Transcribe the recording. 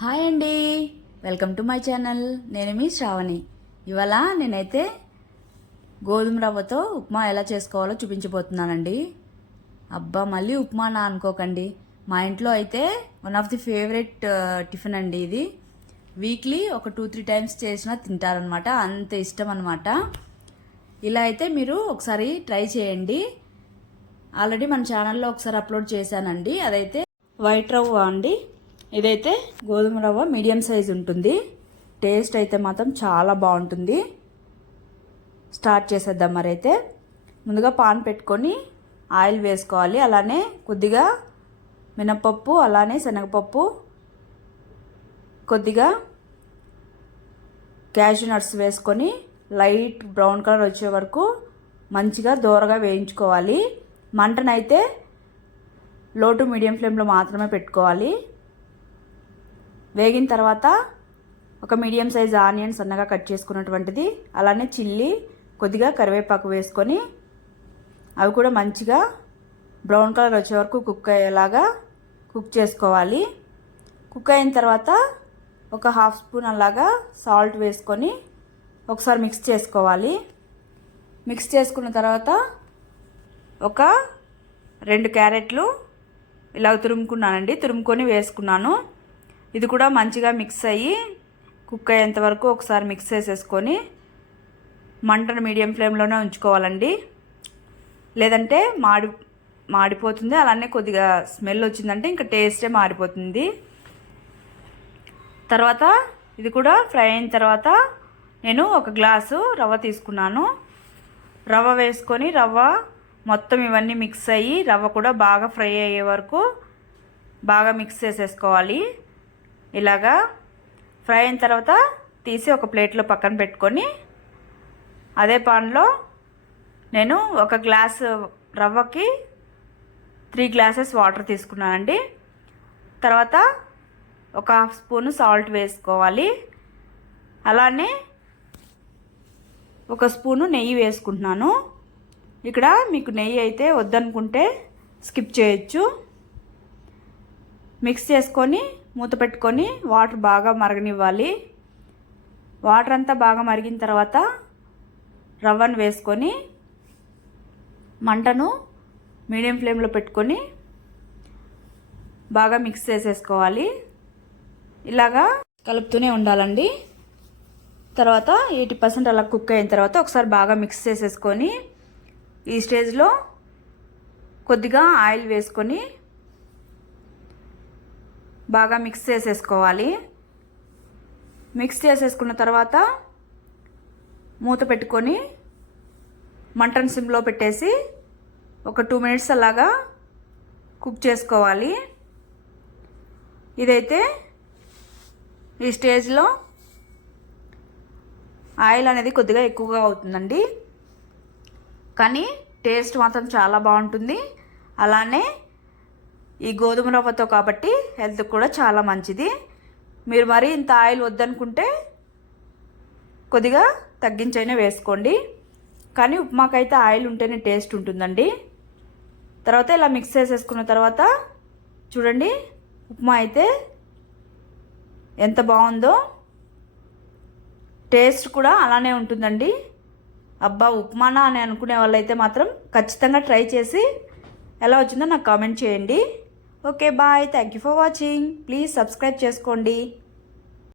Hi అండి, welcome to my channel. నేను మీ శ్రావణి. ఇవాళ నేనైతే గోధుమ రవ్వతో ఉప్మా ఎలా చేసుకోవాలో చూపించబోతున్నానండి. అబ్బా, మళ్ళీ ఉప్మానా అనుకోకండి. మా ఇంట్లో అయితే one of the favourite tiffin అండి ఇది. వీక్లీ ఒక 2-3 టైమ్స్ చేసినా తింటారనమాట, అంత ఇష్టం అనమాట. ఇలా అయితే మీరు ఒకసారి ట్రై చేయండి. ఆల్రెడీ మన ఛానల్లో ఒకసారి అప్లోడ్ చేశానండి. అదైతే వైట్ రవ్వ అండి. ఇదైతే గోధుమ రవ్వ మీడియం సైజ్ ఉంటుంది. టేస్ట్ అయితే మాత్రం చాలా బాగుంటుంది. స్టార్ట్ చేసేద్దాం. మరైతే ముందుగా పాన్ పెట్టుకొని ఆయిల్ వేసుకోవాలి. అలానే కొద్దిగా మినపప్పు, అలానే శనగపప్పు, కొద్దిగా క్యాష్యూ నట్స్ వేసుకొని లైట్ బ్రౌన్ కలర్ వచ్చే వరకు మంచిగా దోరగా వేయించుకోవాలి. మంటనైతే లో టు మీడియం ఫ్లేమ్లో మాత్రమే పెట్టుకోవాలి. వేగిన తర్వాత ఒక మీడియం సైజ్ ఆనియన్ సన్నగా కట్ చేసుకున్నటువంటిది, అలానే చిల్లీ, కొద్దిగా కరివేపాకు వేసుకొని అవి కూడా మంచిగా బ్రౌన్ కలర్ వచ్చే వరకు కుక్ అయ్యేలాగా కుక్ చేసుకోవాలి. కుక్ అయిన తర్వాత ఒక 1/2 స్పూన్ అలాగా సాల్ట్ వేసుకొని ఒకసారి మిక్స్ చేసుకోవాలి. మిక్స్ చేసుకున్న తర్వాత ఒక 2 క్యారెట్లు ఇలా తురుముకొని వేసుకున్నాను. ఇది కూడా మంచిగా మిక్స్ అయ్యి కుక్ అయ్యేంత వరకు ఒకసారి మిక్స్ చేసేసుకొని మంటను మీడియం ఫ్లేమ్లోనే ఉంచుకోవాలండి. లేదంటే మాడిపోతుంది. అలానే కొద్దిగా స్మెల్ వచ్చిందంటే ఇంకా టేస్టే మారిపోతుంది. తర్వాత ఇది కూడా ఫ్రై అయిన తర్వాత నేను 1 గ్లాసు రవ్వ తీసుకున్నాను. రవ్వ వేసుకొని రవ్వ మొత్తం ఇవన్నీ మిక్స్ అయ్యి రవ్వ కూడా బాగా ఫ్రై అయ్యే వరకు బాగా మిక్స్ చేసేసుకోవాలి. ఇలాగా ఫ్రై అయిన తర్వాత తీసి ఒక ప్లేట్లో పక్కన పెట్టుకొని అదే పాన్లో నేను 1 గ్లాసు రవ్వకి 3 గ్లాసెస్ వాటర్ తీసుకున్నానండి. తర్వాత ఒక 1/2 స్పూను సాల్ట్ వేసుకోవాలి. అలానే 1 స్పూను నెయ్యి వేసుకుంటున్నాను. ఇక్కడ మీకు నెయ్యి అయితే వద్దనుకుంటే స్కిప్ చేయొచ్చు. మిక్స్ చేసుకొని మూత పెట్టుకొని వాటర్ బాగా మరగనివ్వాలి. వాటర్ అంతా బాగా మరిగిన తర్వాత రవ్వను వేసుకొని మంటను మీడియం ఫ్లేమ్లో పెట్టుకొని బాగా మిక్స్ చేసేసుకోవాలి. ఇలాగా కలుపుతూనే ఉండాలండి. తర్వాత 80% అలా కుక్ అయిన తర్వాత ఒకసారి బాగా మిక్స్ చేసేసుకొని ఈ స్టేజ్లో కొద్దిగా ఆయిల్ వేసుకొని బాగా మిక్స్ చేసేసుకోవాలి. మిక్స్ చేసేసుకున్న తర్వాత మూత పెట్టుకొని మంటను సిమ్లో పెట్టేసి ఒక 2 మినిట్స్ అలాగా కుక్ చేసుకోవాలి. ఇదైతే ఈ స్టేజ్లో ఆయిల్ అనేది కొద్దిగా ఎక్కువగా అవుతుందండి, కానీ టేస్ట్ మాత్రం చాలా బాగుంటుంది. అలానే ఈ గోధుమ రవ్వతో కాబట్టి హెల్త్ కూడా చాలా మంచిది. మీరు మరి ఇంత ఆయిల్ వద్దనుకుంటే కొద్దిగా తగ్గించైనా వేసుకోండి, కానీ ఉప్మాకైతే ఆయిల్ ఉంటేనే టేస్ట్ ఉంటుందండి. తర్వాత ఇలా మిక్స్ చేసేసుకున్న తర్వాత చూడండి, ఉప్మా అయితే ఎంత బాగుందో. టేస్ట్ కూడా అలానే ఉంటుందండి. అబ్బా, ఉప్మానా అని అనుకునే వాళ్ళైతే మాత్రం ఖచ్చితంగా ట్రై చేసి ఎలా వచ్చిందో నాకు కామెంట్ చేయండి. Okay, bye. Thank you for watching. Please subscribe చేసుకోండి.